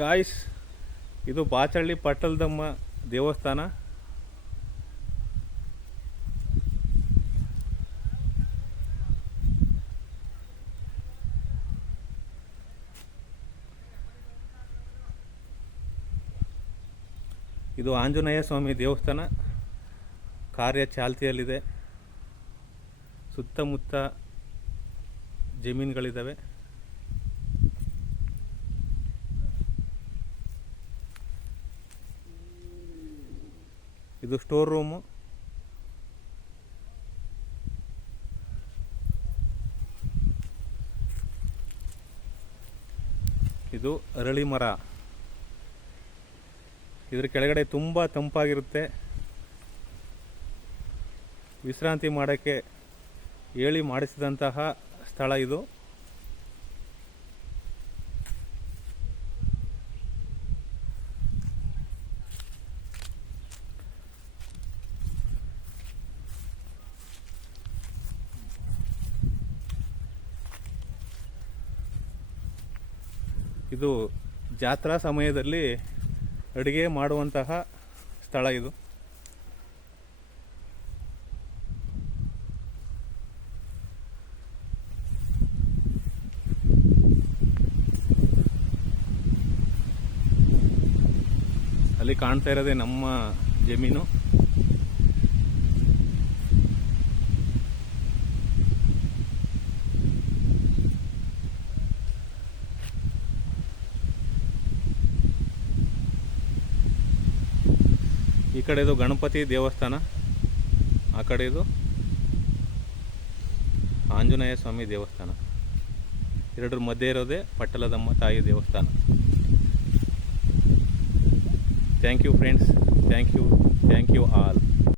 Guys, ಇದು ಬಾಚಹಳ್ಳಿ ಪಟ್ಟಲದಮ್ಮ ದೇವಸ್ಥಾನ. ಇದು ಆಂಜನೇಯ ಸ್ವಾಮಿ ದೇವಸ್ಥಾನ. ಕಾರ್ಯ ಚಾಲ್ತಿಯಲ್ಲಿದೆ. ಸುತ್ತಮುತ್ತ ಜಮೀನುಗಳಿದ್ದಾವೆ. ಇದು ಸ್ಟೋರ್ ರೂಮು. ಇದು ಅರಳಿ ಮರ. ಇದ್ರ ಕೆಳಗಡೆ ತುಂಬ ತಂಪಾಗಿರುತ್ತೆ. ವಿಶ್ರಾಂತಿ ಮಾಡೋಕ್ಕೆ ಹೇಳಿ ಮಾಡಿಸಿದಂತಹ ಸ್ಥಳ ಇದು. ಇದು ಜಾತ್ರಾ ಸಮಯದಲ್ಲಿ ಅಡುಗೆ ಮಾಡುವಂತಹ ಸ್ಥಳ ಇದು. ಅಲ್ಲಿ ಕಾಣ್ತಾ ಇರೋದೇ ನಮ್ಮ ಜಮೀನು. ಈ ಕಡೆದು ಗಣಪತಿ ದೇವಸ್ಥಾನ, ಆ ಕಡೆದು ಆಂಜನೇಯ ಸ್ವಾಮಿ ದೇವಸ್ಥಾನ. ಎರಡರ ಮಧ್ಯೆ ಇರೋದೇ ಪಟ್ಟಲದಮ್ಮ ತಾಯಿ ದೇವಸ್ಥಾನ. Thank you friends, thank you all.